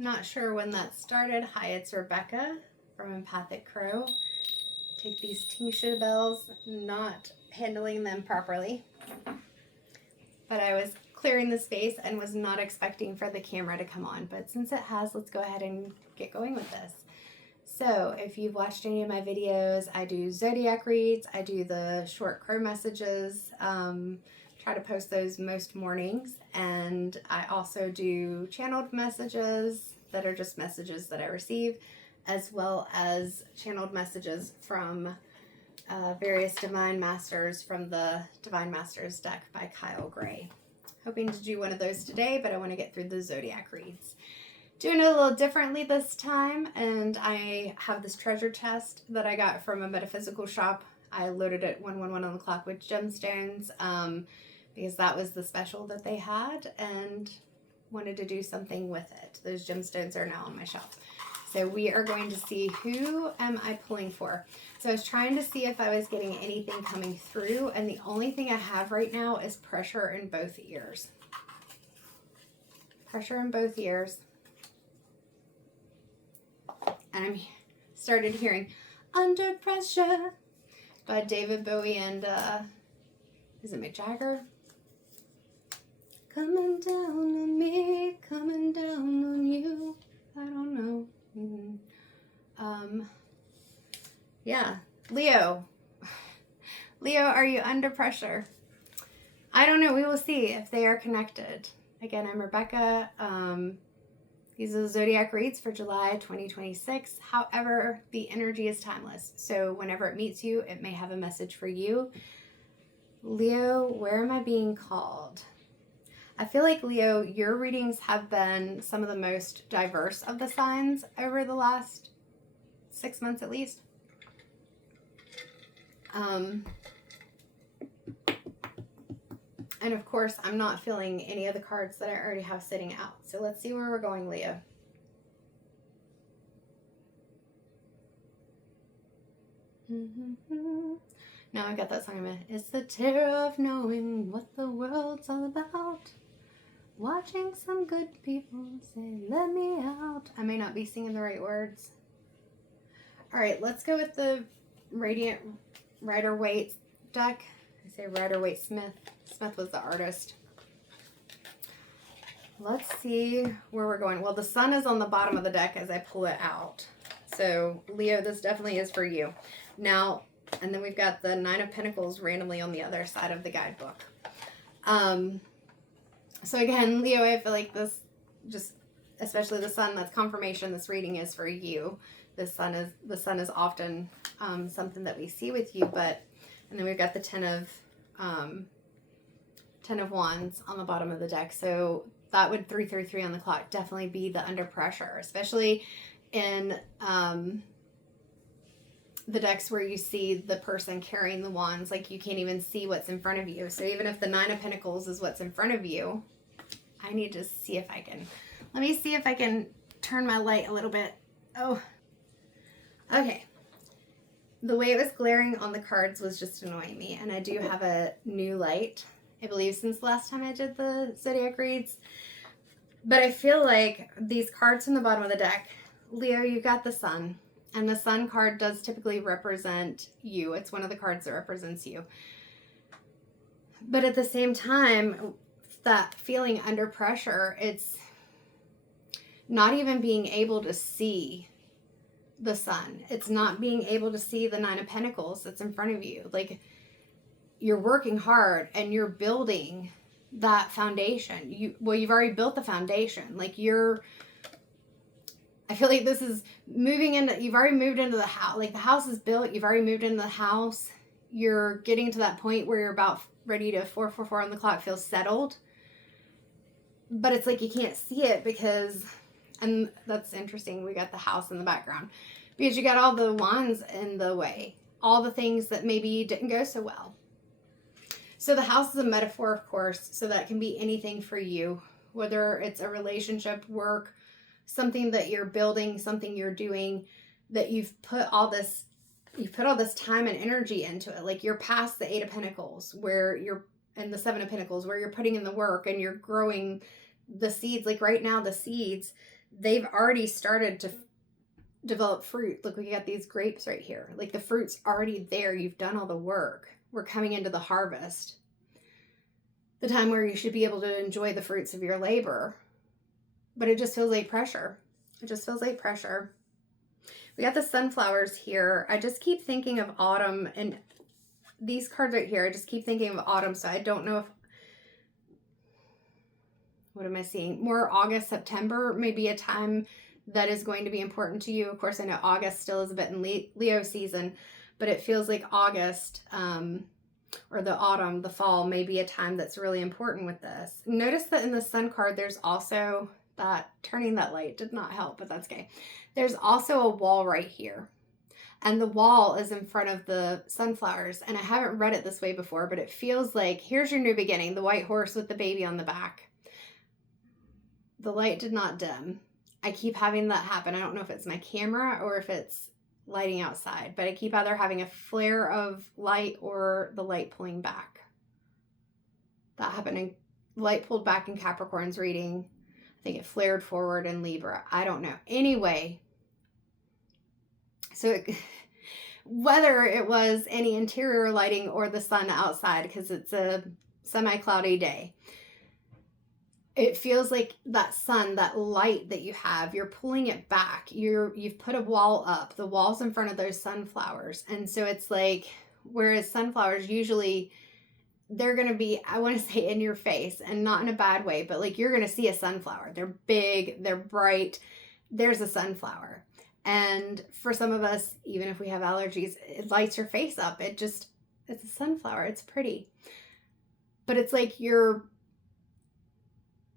Not sure when that started. Hi, it's Rebecca from Empathic Crow. Take these Tingsha bells, not handling them properly. But I was clearing the space and was not expecting for the camera to come on. But since it has, let's go ahead and get going with this. So if you've watched any of my videos, I do Zodiac reads, I do the short crow messages, try to post those most mornings, and I also do channeled messages that are just messages that I receive, as well as channeled messages from various Divine Masters from the Divine Masters deck by Kyle Gray. Hoping to do one of those today, but I want to get through the Zodiac reads. Doing it a little differently this time, and I have this treasure chest that I got from a metaphysical shop. I loaded it 111 on the clock with gemstones because that was the special that they had and wanted to do something with it. Those gemstones are now on my shelf. So we are going to see who am I pulling for. So I was trying to see if I was getting anything coming through, and the only thing I have right now is pressure in both ears. Pressure in both ears. And I started hearing Under Pressure by David Bowie and, is it Mick Jagger? Coming down on me, coming down on you. I don't know. Yeah. Leo. Leo, are you under pressure? I don't know. We will see if they are connected. Again, I'm Rebecca. These are the Zodiac reads for July 2026. However, the energy is timeless. So whenever it meets you, it may have a message for you. Leo, where am I being called? I feel like, Leo, your readings have been some of the most diverse of the signs over the last 6 months at least. And of course, I'm not feeling any of the cards that I already have sitting out. So let's see where we're going, Leo. Now I got that song in my head. It's the terror of knowing what the world's all about. Watching some good people say, let me out. I may not be singing the right words. All right, let's go with the Radiant Rider-Waite deck. I say Rider-Waite-Smith. Smith was the artist. Let's see where we're going. Well, the sun is on the bottom of the deck as I pull it out. So, Leo, this definitely is for you. Now, and then we've got the Nine of Pentacles randomly on the other side of the guidebook. So again, Leo, I feel like this, just especially the sun, that's confirmation this reading is for you. The sun is often something that we see with you, but, and then we've got the Ten of Wands on the bottom of the deck. So that would 333 on the clock definitely be the under pressure, especially in the decks where you see the person carrying the wands, like you can't even see what's in front of you. So even if the Nine of Pentacles is what's in front of you, I need to see if I can, let me see if I can turn my light a little bit. Oh, okay. The way it was glaring on the cards was just annoying me, and I do have a new light, I believe, since the last time I did the Zodiac reads. But I feel like these cards from the bottom of the deck, Leo, you've got the sun, and the sun card does typically represent you. It's one of the cards that represents you. But at the same time, that feeling under pressure, it's not even being able to see the sun. It's not being able to see the Nine of Pentacles that's in front of you. Like, you're working hard and you're building that foundation. You've already built the foundation. Like, I feel like this is moving into, you've already moved into the house. Like, the house is built, you've already moved into the house. You're getting to that point where you're about ready to 444 on the clock, feel settled. But it's like you can't see it because, and that's interesting, we got the house in the background, because you got all the wands in the way, all the things that maybe didn't go so well. So the house is a metaphor, of course, so that can be anything for you, whether it's a relationship, work, something that you're building, something you're doing, that you've put all this time and energy into it. Like, you're past the Eight of Pentacles, and the Seven of Pentacles, where you're putting in the work and you're growing the seeds. Like, right now, the seeds they've already started to develop fruit. Look, we got these grapes right here. Like the fruit's already there. You've done all the work. We're coming into the harvest, the time where you should be able to enjoy the fruits of your labor. But it just feels like pressure. It just feels like pressure. We got the sunflowers here. I just keep thinking of autumn, and these cards right here, I just keep thinking of autumn. So I don't know if, what am I seeing? More August, September, maybe a time that is going to be important to you. Of course, I know August still is a bit in Leo season, but it feels like August, or the autumn, the fall, may be a time that's really important with this. Notice that in the sun card, there's also that, turning that light did not help, but that's okay. There's also a wall right here. And the wall is in front of the sunflowers. And I haven't read it this way before, but it feels like, here's your new beginning, the white horse with the baby on the back. The light did not dim. I keep having that happen. I don't know if it's my camera or if it's lighting outside, but I keep either having a flare of light or the light pulling back. That happened in, light pulled back in Capricorn's reading. I think it flared forward in Libra. I don't know. Anyway, so whether it was any interior lighting or the sun outside, because it's a semi-cloudy day, it feels like that sun, that light that you have, you're pulling it back. You've put a wall up. The wall's in front of those sunflowers. And so it's like, whereas sunflowers usually, they're going to be, I want to say, in your face, and not in a bad way, but like you're going to see a sunflower. They're big, they're bright. There's a sunflower. And for some of us, even if we have allergies, it lights your face up. It's a sunflower. It's pretty. But it's like you're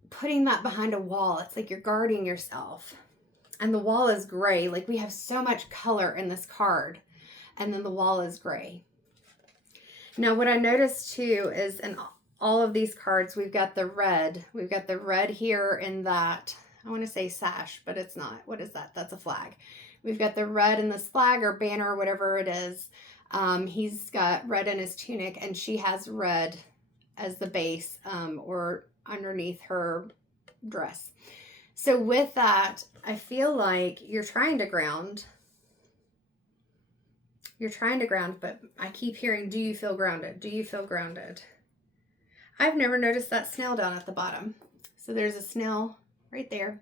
putting that behind a wall. It's like you're guarding yourself. And the wall is gray. Like we have so much color in this card. And then the wall is gray. Now what I noticed too is in all of these cards, we've got the red. We've got the red here in that, I want to say sash, but it's not. What is that? That's a flag. We've got the red in this flag or banner or whatever it is. He's got red in his tunic, and she has red as the base, or underneath her dress. So with that, I feel like you're trying to ground. You're trying to ground, but I keep hearing, do you feel grounded? Do you feel grounded? I've never noticed that snail down at the bottom. So there's a snail right there.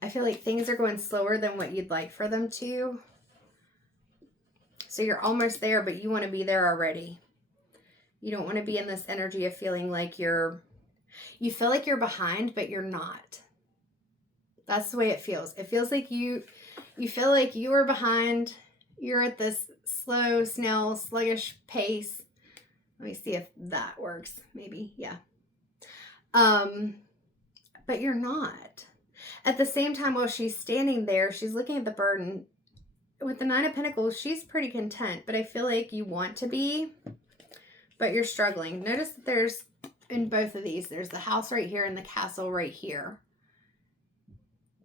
I feel like things are going slower than what you'd like for them to. So you're almost there, but you want to be there already. You don't want to be in this energy of feeling like you feel like you're behind, but you're not. That's the way it feels. It feels like you feel like you are behind. You're at this slow, snail, sluggish pace. Let me see if that works. Maybe, yeah. But you're not. At the same time, while she's standing there, she's looking at the burden. With the Nine of Pentacles, she's pretty content, but I feel like you want to be, but you're struggling. Notice that there's, in both of these, there's the house right here and the castle right here.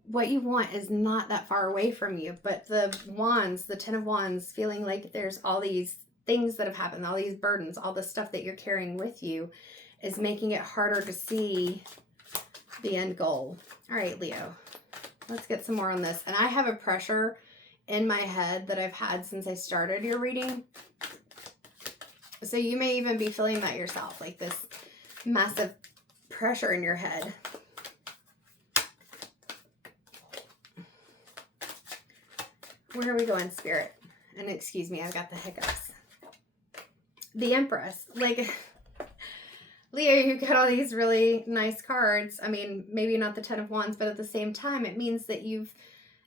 What you want is not that far away from you, but the wands, the Ten of Wands, feeling like there's all these things that have happened, all these burdens, all the stuff that you're carrying with you is making it harder to see the end goal. All right, Leo, let's get some more on this. And I have a pressure in my head that I've had since I started your reading. So you may even be feeling that yourself, like this massive pressure in your head. Where are we going, Spirit? And excuse me, I've got the hiccups. The Empress. Like, Leo, you've got all these really nice cards. I mean, maybe not the Ten of Wands, but at the same time, it means that you've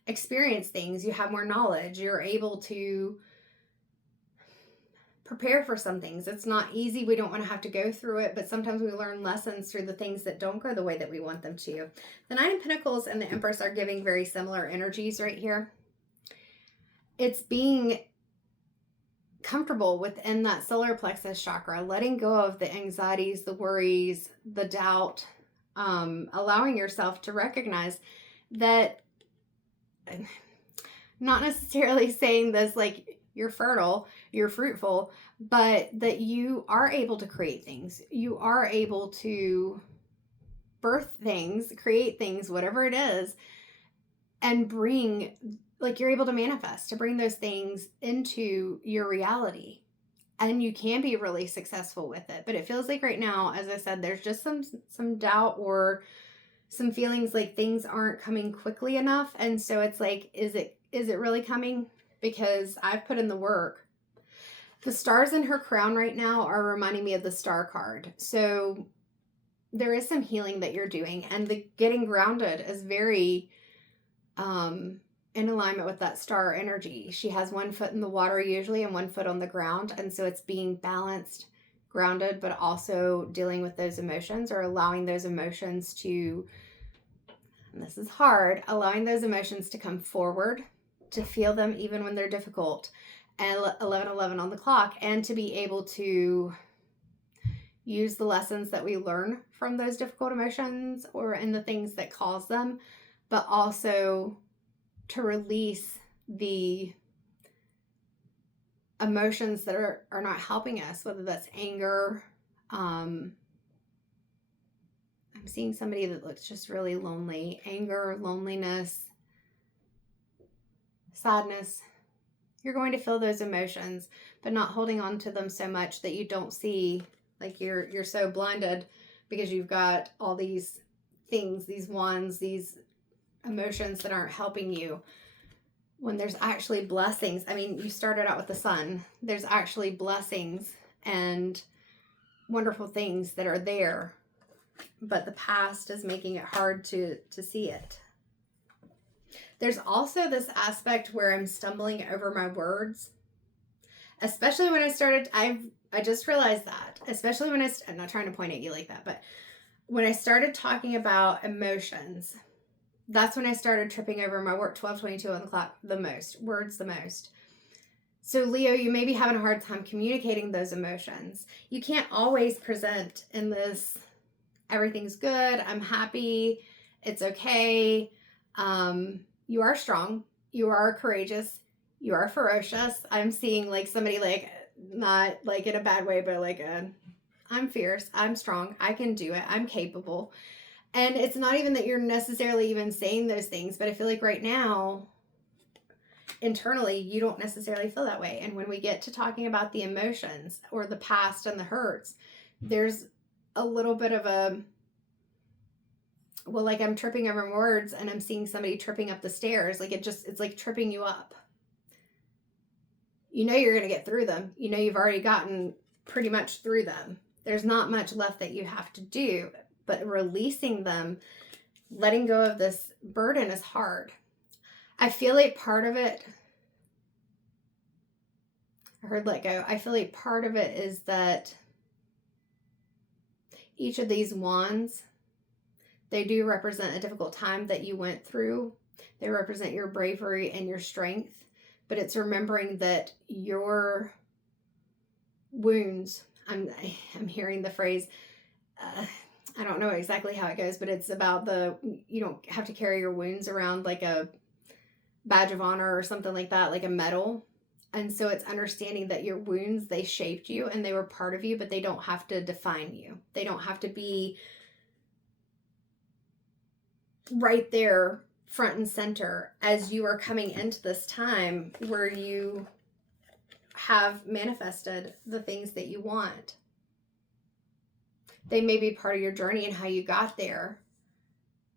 experienced things. You have more knowledge. You're able to prepare for some things. It's not easy. We don't want to have to go through it, but sometimes we learn lessons through the things that don't go the way that we want them to. The Nine of Pentacles and the Empress are giving very similar energies right here. It's being comfortable within that solar plexus chakra, letting go of the anxieties, the worries, the doubt, allowing yourself to recognize that, not necessarily saying this like you're fertile, you're fruitful, but that you are able to create things. You are able to birth things, create things, whatever it is, and bring, like, you're able to manifest, to bring those things into your reality. And you can be really successful with it. But it feels like right now, as I said, there's just some doubt or some feelings like things aren't coming quickly enough. And so it's like, is it really coming? Because I've put in the work. The stars in her crown right now are reminding me of the star card. So there is some healing that you're doing, and the getting grounded is very in alignment with that star energy. She has one foot in the water usually and one foot on the ground. And so it's being balanced, grounded, but also dealing with those emotions, or allowing those emotions to, and this is hard, allowing those emotions to come forward, to feel them even when they're difficult, and 11:11 on the clock, and to be able to use the lessons that we learn from those difficult emotions or in the things that cause them, but also to release the emotions that are not helping us, whether that's anger. I'm seeing somebody that looks just really lonely. Anger, loneliness, sadness. You're going to feel those emotions, but not holding on to them so much that you don't see, like you're so blinded because you've got all these things, these wands, these emotions that aren't helping you, when there's actually blessings. I mean, you started out with the sun. There's actually blessings and wonderful things that are there, but the past is making it hard to see it. There's also this aspect where I'm stumbling over my words, especially when I started. I just realized that, especially when I'm not trying to point at you like that, but when I started talking about emotions, that's when I started tripping over my word. 12:22 on the clock, the most words, the most. So Leo, you may be having a hard time communicating those emotions. You can't always present in this, everything's good, I'm happy, it's okay. You are strong, you are courageous, you are ferocious. I'm seeing like somebody, like, not like in a bad way, but like I'm fierce, I'm strong, I can do it, I'm capable. And it's not even that you're necessarily even saying those things, but I feel like right now, internally, you don't necessarily feel that way. And when we get to talking about the emotions or the past and the hurts, there's a little bit of a, well, like I'm tripping over words and I'm seeing somebody tripping up the stairs. Like it's like tripping you up. You know you're going to get through them. You know you've already gotten pretty much through them. There's not much left that you have to do, but releasing them, letting go of this burden is hard. I feel like part of it, I heard let go. I feel like part of it is that each of these wands, they do represent a difficult time that you went through. They represent your bravery and your strength, but it's remembering that your wounds, I'm hearing the phrase, I don't know exactly how it goes, but it's about you don't have to carry your wounds around like a badge of honor or something like that, like a medal. And so it's understanding that your wounds, they shaped you and they were part of you, but they don't have to define you. They don't have to be right there front and center as you are coming into this time where you have manifested the things that you want. They may be part of your journey and how you got there.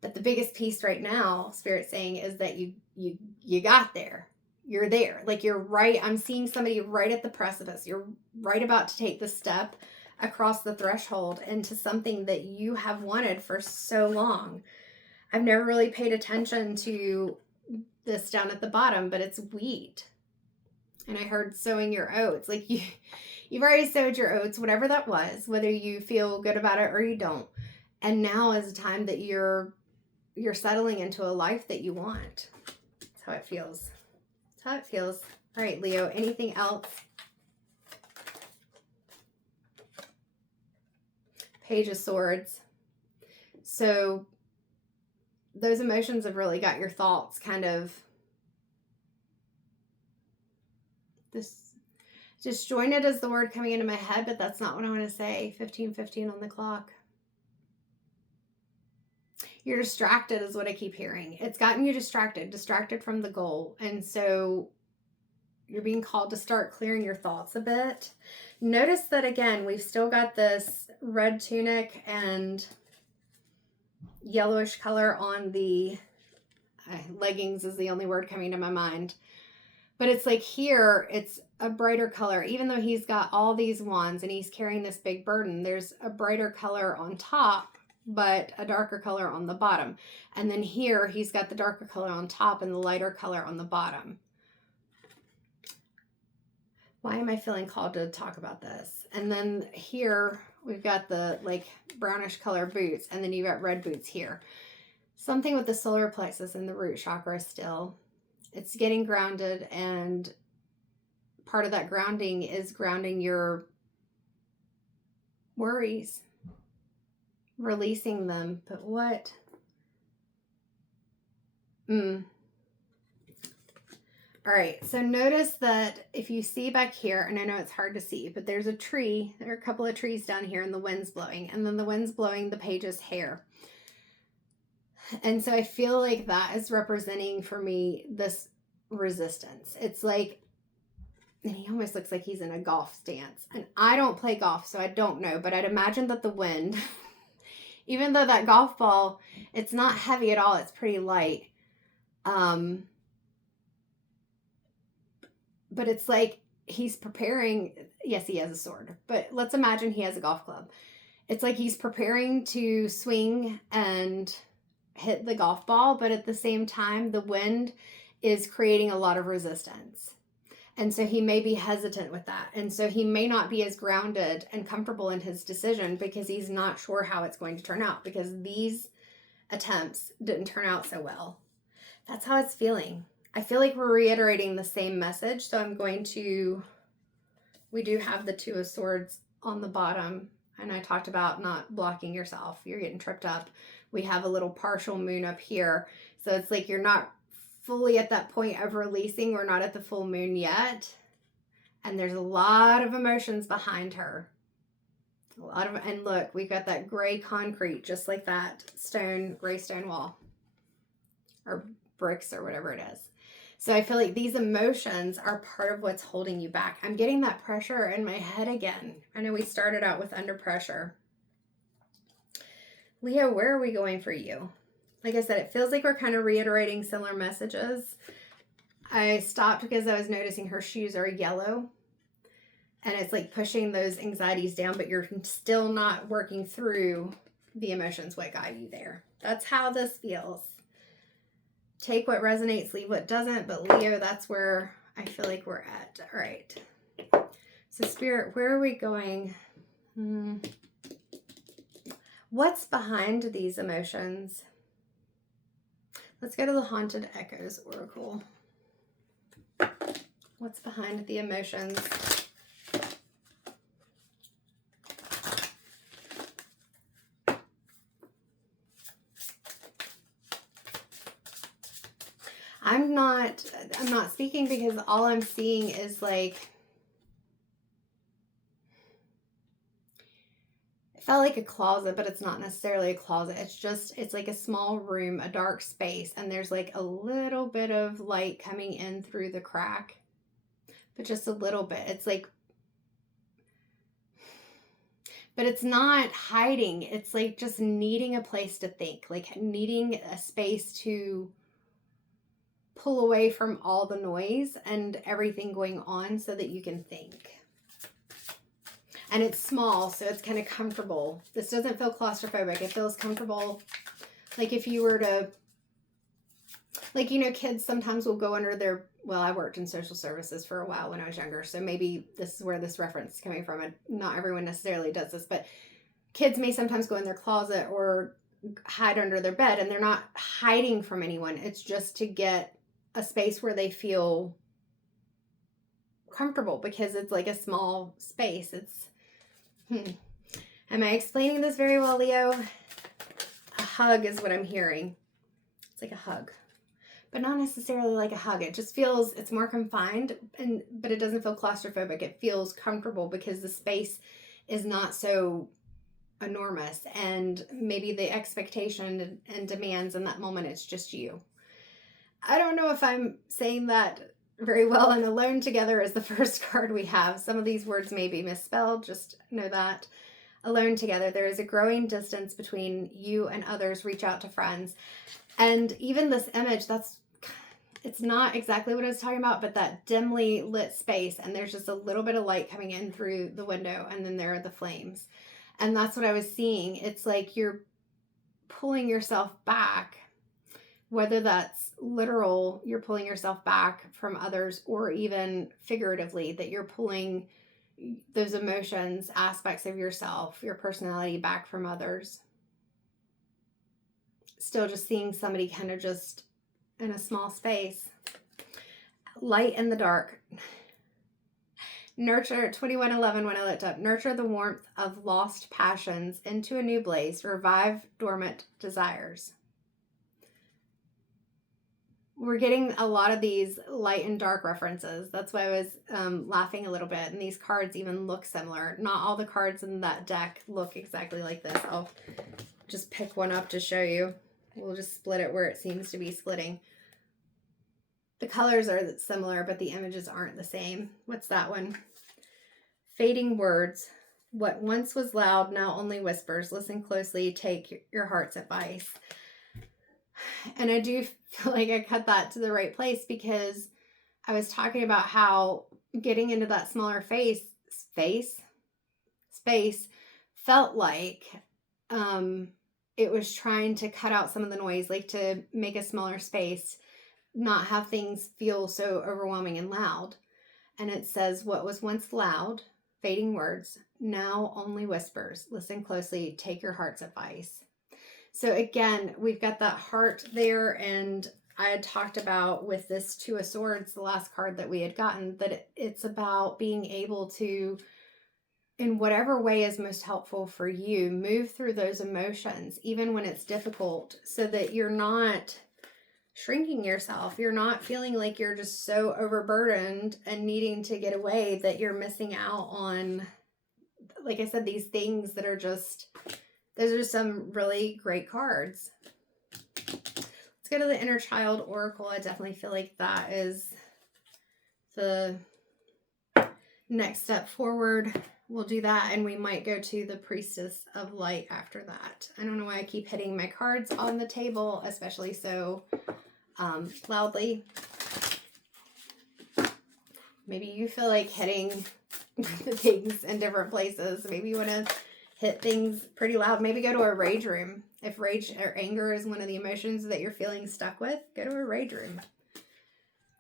But the biggest piece right now, Spirit's saying, is that you got there. You're there. Like you're right. I'm seeing somebody right at the precipice. You're right about to take the step across the threshold into something that you have wanted for so long. I've never really paid attention to this down at the bottom, but it's wheat. And I heard sowing your oats. Like you've already sowed your oats, whatever that was, whether you feel good about it or you don't. And now is the time that you're settling into a life that you want. That's how it feels. That's how it feels. All right, Leo, anything else? Page of Swords. So those emotions have really got your thoughts kind of disjointed as the word coming into my head, but that's not what I want to say. 15:15 on the clock. You're distracted is what I keep hearing. It's gotten you distracted from the goal. And so you're being called to start clearing your thoughts a bit. Notice that again, we've still got this red tunic and yellowish color on the leggings is the only word coming to my mind. But it's like here, it's a brighter color. Even though he's got all these wands and he's carrying this big burden, there's a brighter color on top, but a darker color on the bottom. And then here, he's got the darker color on top and the lighter color on the bottom. Why am I feeling called to talk about this? And then here, we've got the like brownish color boots, and then you've got red boots here. Something with the solar plexus and the root chakra still. It's getting grounded, and part of that grounding is grounding your worries, releasing them. But what? All right, so notice that if you see back here, and I know it's hard to see, but there's a tree. There are a couple of trees down here, and the wind's blowing, and then the wind's blowing the page's hair. And so I feel like that is representing for me this resistance. It's like, and he almost looks like he's in a golf stance. And I don't play golf, so I don't know, but I'd imagine that the wind, even though that golf ball, it's not heavy at all, it's pretty light. But it's like he's preparing. Yes, he has a sword, but let's imagine he has a golf club. It's like he's preparing to swing and hit the golf ball, but at the same time, the wind is creating a lot of resistance. And so he may be hesitant with that. And so he may not be as grounded and comfortable in his decision because he's not sure how it's going to turn out, because these attempts didn't turn out so well. That's how it's feeling. I feel like we're reiterating the same message. So I'm going to, we do have the Two of Swords on the bottom. And I talked about not blocking yourself. You're getting tripped up. We have a little partial moon up here. So it's like you're not fully at that point of releasing. We're not at the full moon yet. And there's a lot of emotions behind her. A lot of, and look, we've got that gray concrete, just like that stone, gray stone wall. Or bricks or whatever it is. So I feel like these emotions are part of what's holding you back. I'm getting that pressure in my head again. I know we started out with under pressure. Leo, where are we going for you? Like I said, it feels like we're kind of reiterating similar messages. I stopped because I was noticing her shoes are yellow. And it's like pushing those anxieties down, but you're still not working through the emotions, what got you there. That's how this feels. Take what resonates, leave what doesn't. But Leo, that's where I feel like we're at. All right. So Spirit, where are we going? What's behind these emotions? Let's go to the Haunted Echoes Oracle. What's behind the emotions? I'm not speaking because all I'm seeing is like, it felt like a closet, but it's not necessarily a closet. It's like a small room, a dark space, and there's like a little bit of light coming in through the crack, but just a little bit. It's like, but it's not hiding. It's like just needing a place to think, like needing a space to pull away from all the noise and everything going on so that you can think. And it's small, so it's kind of comfortable. This doesn't feel claustrophobic. It feels comfortable. Like if you were to, like, you know, kids sometimes will go under their, well, I worked in social services for a while when I was younger, so maybe this is where this reference is coming from. And not everyone necessarily does this, but kids may sometimes go in their closet or hide under their bed, and they're not hiding from anyone. It's just to get a space where they feel comfortable, because it's like a small space. It's, am I explaining this very well, Leo? A hug is what I'm hearing. It's like a hug, but not necessarily like a hug. It just feels, it's more confined, but it doesn't feel claustrophobic. It feels comfortable because the space is not so enormous, and maybe the expectation and demands in that moment, it's just you. I don't know if I'm saying that very well, and Alone Together is the first card we have. Some of these words may be misspelled, just know that. Alone together, there is a growing distance between you and others. Reach out to friends. And even this image, it's not exactly what I was talking about, but that dimly lit space, and there's just a little bit of light coming in through the window, and then there are the flames. And that's what I was seeing. It's like you're pulling yourself back, whether that's literal, you're pulling yourself back from others, or even figuratively, that you're pulling those emotions, aspects of yourself, your personality back from others. Still just seeing somebody kind of just in a small space. Light in the dark. Nurture, 2111 when I looked up, nurture the warmth of lost passions into a new blaze, revive dormant desires. We're getting a lot of these light and dark references. That's why I was laughing a little bit. And these cards even look similar. Not all the cards in that deck look exactly like this. I'll just pick one up to show you. We'll just split it where it seems to be splitting. The colors are similar, but the images aren't the same. What's that one? Fading words. What once was loud now only whispers. Listen closely. Take your heart's advice. And I do feel like I cut that to the right place, because I was talking about how getting into that smaller space felt like it was trying to cut out some of the noise, like to make a smaller space, not have things feel so overwhelming and loud. And it says, what was once loud, fading words, now only whispers. Listen closely, take your heart's advice. So again, we've got that heart there, and I had talked about with this Two of Swords, the last card that we had gotten, that it's about being able to, in whatever way is most helpful for you, move through those emotions, even when it's difficult, so that you're not shrinking yourself. You're not feeling like you're just so overburdened and needing to get away that you're missing out on, like I said, these things that are just... Those are some really great cards. Let's go to the Inner Child Oracle. I definitely feel like that is the next step forward. We'll do that, and we might go to the Priestess of Light after that. I don't know why I keep hitting my cards on the table, especially so loudly. Maybe you feel like hitting the things in different places. Maybe you want to hit things pretty loud. Maybe go to a rage room. If rage or anger is one of the emotions that you're feeling stuck with, go to a rage room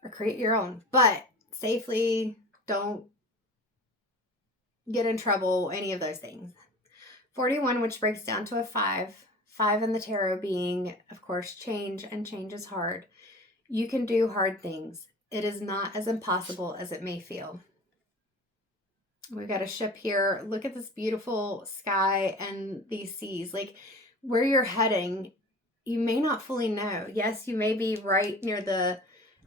or create your own. But safely, don't get in trouble, any of those things. 41, which breaks down to a 5. 5 in the tarot being, of course, change, and change is hard. You can do hard things. It is not as impossible as it may feel. We've got a ship here. Look at this beautiful sky and these seas. Like, where you're heading, you may not fully know. Yes, you may be right near the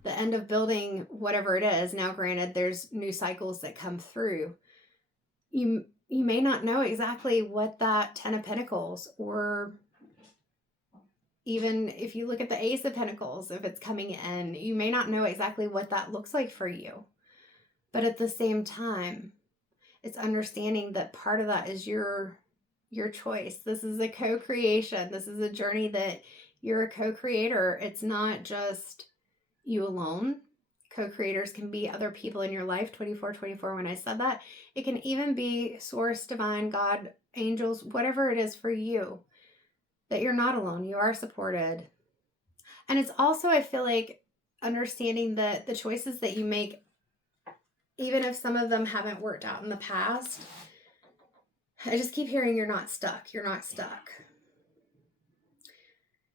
end of building whatever it is. Now, granted, there's new cycles that come through. You may not know exactly what that 10 of Pentacles, or even if you look at the Ace of Pentacles, if it's coming in, you may not know exactly what that looks like for you. But at the same time, it's understanding that part of that is your choice. This is a co-creation. This is a journey that you're a co-creator. It's not just you alone. Co-creators can be other people in your life. 24/24, when I said that. It can even be source, divine, God, angels, whatever it is for you, that you're not alone. You are supported. And it's also, I feel like, understanding that the choices that you make, even if some of them haven't worked out in the past, I just keep hearing you're not stuck. You're not stuck.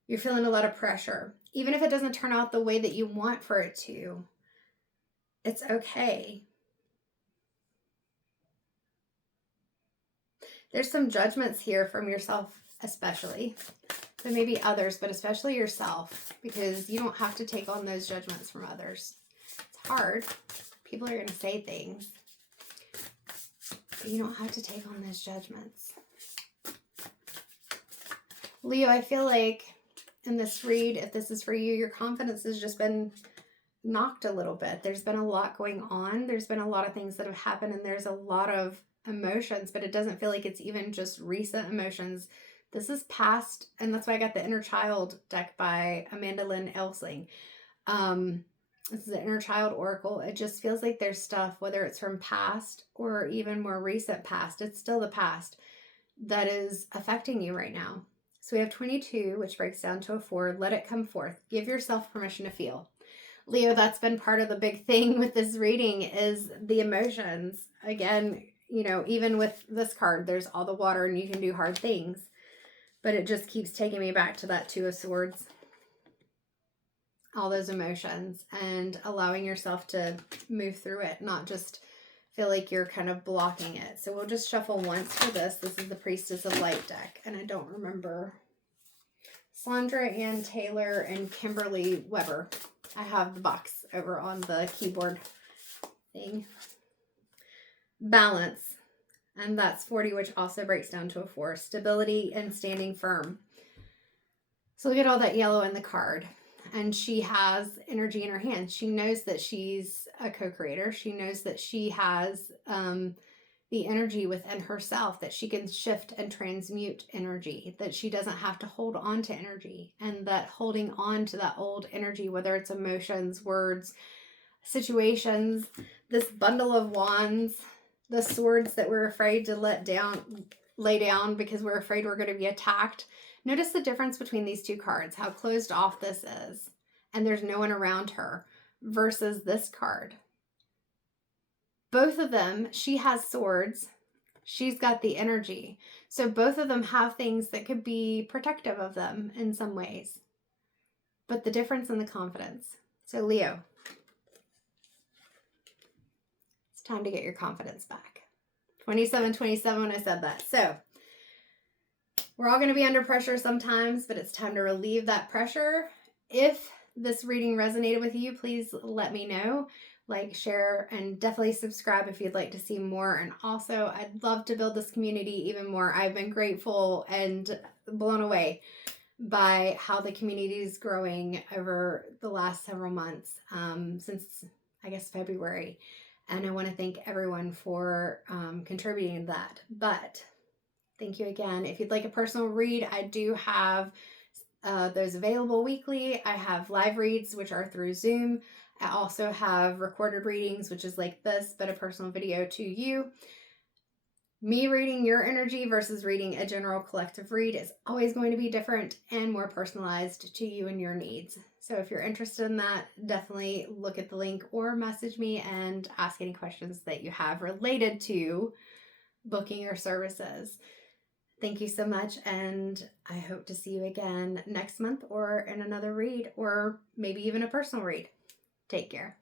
You're feeling a lot of pressure. Even if it doesn't turn out the way that you want for it to, it's okay. There's some judgments here from yourself, especially. There may be others, but especially yourself, because you don't have to take on those judgments from others. It's hard. People are going to say things, but you don't have to take on those judgments. Leo, I feel like in this read, if this is for you, your confidence has just been knocked a little bit. There's been a lot going on. There's been a lot of things that have happened, and there's a lot of emotions, but it doesn't feel like it's even just recent emotions. This is past, and that's why I got the Inner Child deck by Amanda Lynn Elsling. This is the Inner Child Oracle. It just feels like there's stuff, whether it's from past or even more recent past, it's still the past, that is affecting you right now. So we have 22, which breaks down to a 4. Let it come forth. Give yourself permission to feel. Leo, that's been part of the big thing with this reading is the emotions. Again, you know, even with this card, there's all the water and you can do hard things. But it just keeps taking me back to that 2 of Swords. All those emotions and allowing yourself to move through it, not just feel like you're kind of blocking it. So we'll just shuffle once for this. This is the Priestess of Light deck. And I don't remember. Sandra Ann Taylor and Kimberly Weber. I have the box over on the keyboard thing. Balance. And that's 40, which also breaks down to a 4. Stability and standing firm. So look at all that yellow in the card. And she has energy in her hands. She knows that she's a co-creator. She knows that she has the energy within herself, that she can shift and transmute energy, that she doesn't have to hold on to energy, and that holding on to that old energy, whether it's emotions, words, situations, this bundle of wands, the swords that we're afraid to lay down because we're afraid we're going to be attacked. Notice the difference between these 2 cards, how closed off this is, and there's no one around her, versus this card. Both of them, she has swords, she's got the energy. So both of them have things that could be protective of them in some ways. But the difference in the confidence. So Leo, it's time to get your confidence back. 27/27 when I said that. So we're all going to be under pressure sometimes, but it's time to relieve that pressure. If this reading resonated with you, please let me know. Like, share, and definitely subscribe if you'd like to see more. And also, I'd love to build this community even more. I've been grateful and blown away by how the community is growing over the last several months, since, I guess, February. And I want to thank everyone for contributing to that. But thank you again. If you'd like a personal read, I do have those available weekly. I have live reads, which are through Zoom. I also have recorded readings, which is like this, but a personal video to you. Me reading your energy versus reading a general collective read is always going to be different and more personalized to you and your needs. So if you're interested in that, definitely look at the link or message me and ask any questions that you have related to booking your services. Thank you so much, and I hope to see you again next month or in another read, or maybe even a personal read. Take care.